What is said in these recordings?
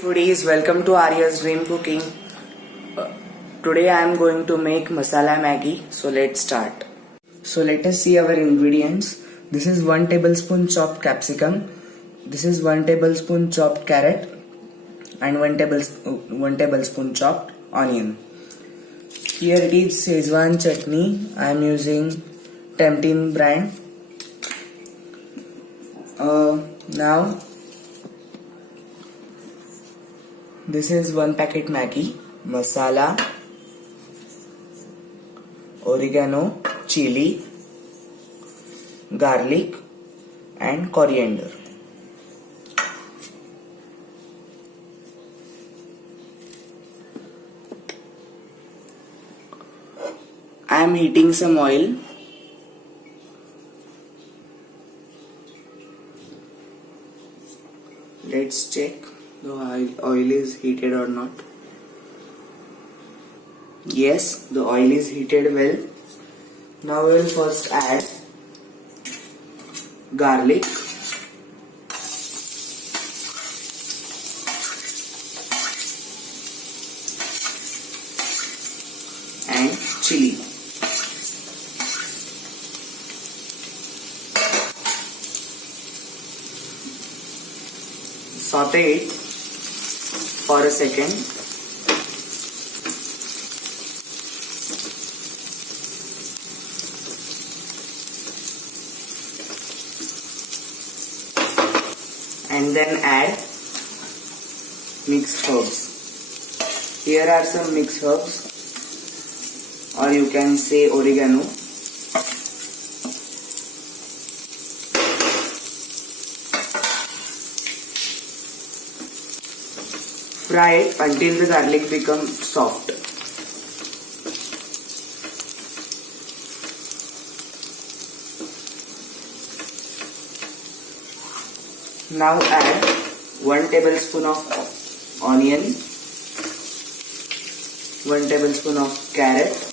Foodies, welcome to Arya's Dream Cooking. Uh, Today I am going to make masala Maggi. So let's start. So let us see our ingredients. This is 1 tablespoon chopped capsicum. This is 1 tablespoon chopped carrot and 1 tablespoon chopped onion. Here it is Szechuan chutney. I am using Tempting brand. Now this is 1 packet Maggi, masala, oregano, chili, garlic and coriander. I am heating some oil. Let's check the oil is heated or not. Yes, the oil is heated well. Now we will first add garlic, and chili. Saute it for a second. And then add mixed herbs. Here are some mixed herbs, or you can say oregano. Fry it until the garlic becomes soft. Now add 1 tablespoon of onion, 1 tablespoon of carrot,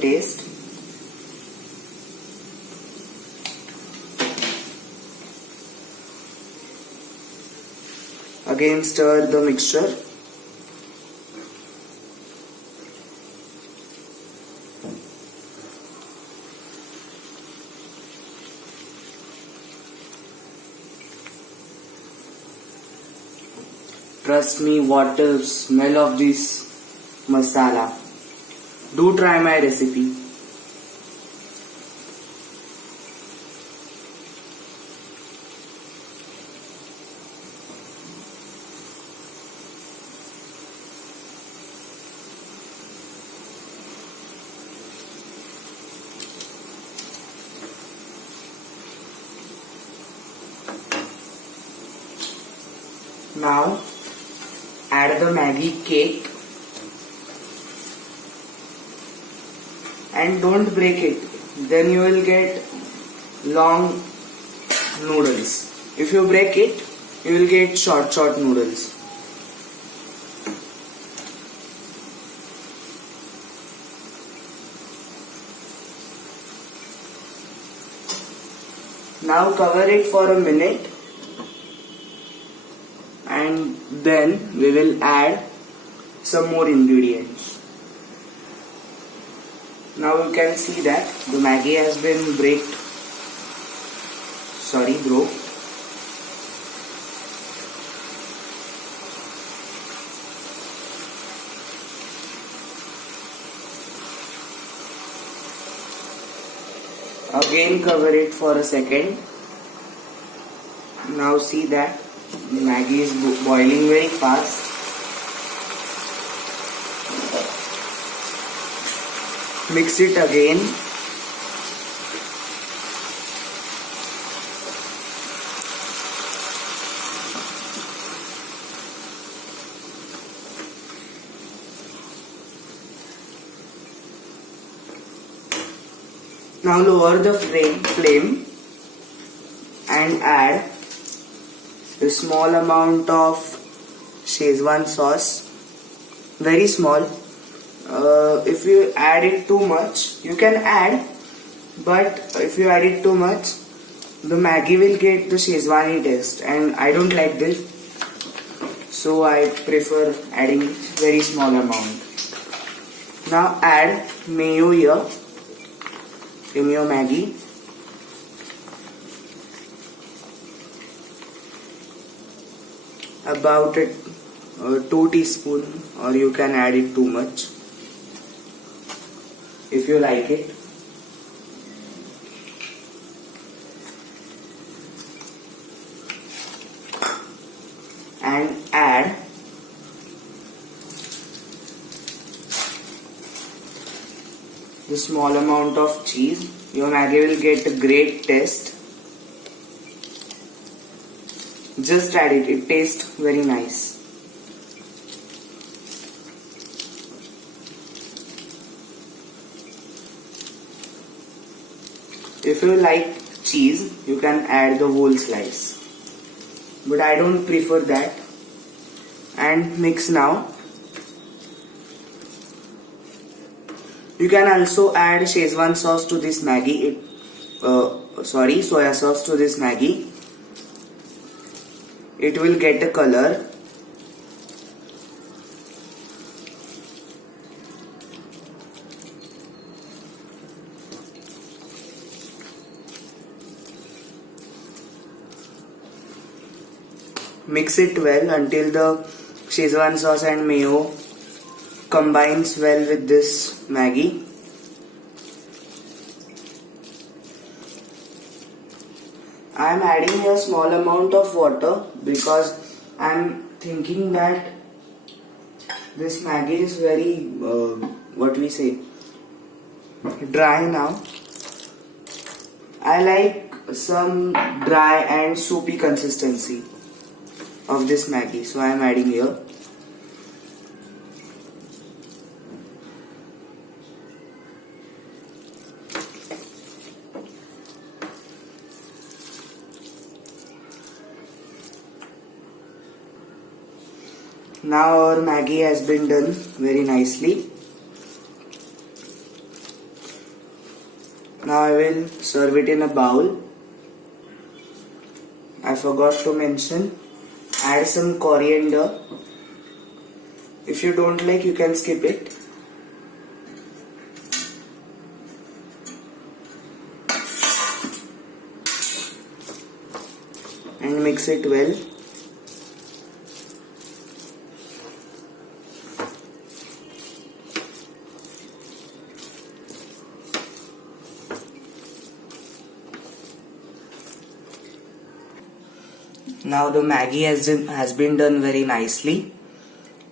taste. Again stir the mixture. Trust me, what a smell of this masala. Do try my recipe. Now add the Maggi cake and don't break it, then you will get long noodles. If you break it, you will get short noodles. Now cover it for a minute and then we will add some more ingredients. Now you can see that the Maggi has been broke. Again cover it for a second. Now see that the Maggi is boiling very fast. Mix it again. Now lower the flame and add a small amount of Szechuan sauce, very small. If you add it too much, you can add, but if you add it too much, the Maggi will get the Szechuan taste and I don't like this, so I prefer adding very small amount. Now add mayo here in your Maggi. About 2 teaspoons, or you can add it too much if you like it. And add the small amount of cheese. Your Maggi will get a great taste. Just add it, it tastes very nice. If you like cheese, you can add the whole slice, but I don't prefer that. And mix now. You can also add Szechuan sauce to this Maggi. Soya sauce to this Maggi. It will get a color. Mix it well until the Szechuan sauce and mayo combines well with this Maggi. I am adding a small amount of water because I am thinking that this Maggi is very dry now. I like some dry and soupy consistency of this Maggi, so I am adding here. Now our Maggi has been done very nicely. Now I will serve it in a bowl. I forgot to mention, add some coriander. If you don't like, you can skip it. And mix it well. Now the Maggi has been done very nicely.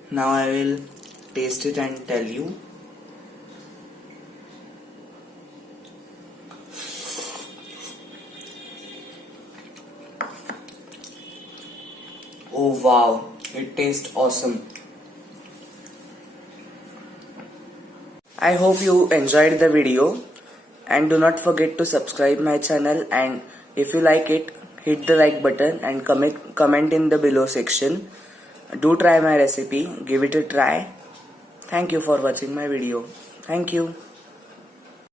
Now I will taste it and tell you. Oh wow, it tastes awesome. I hope you enjoyed the video, and do not forget to subscribe my channel, and if you like it, hit the like button and comment in the below section. Do try my recipe, give it a try. Thank you for watching my video. Thank you.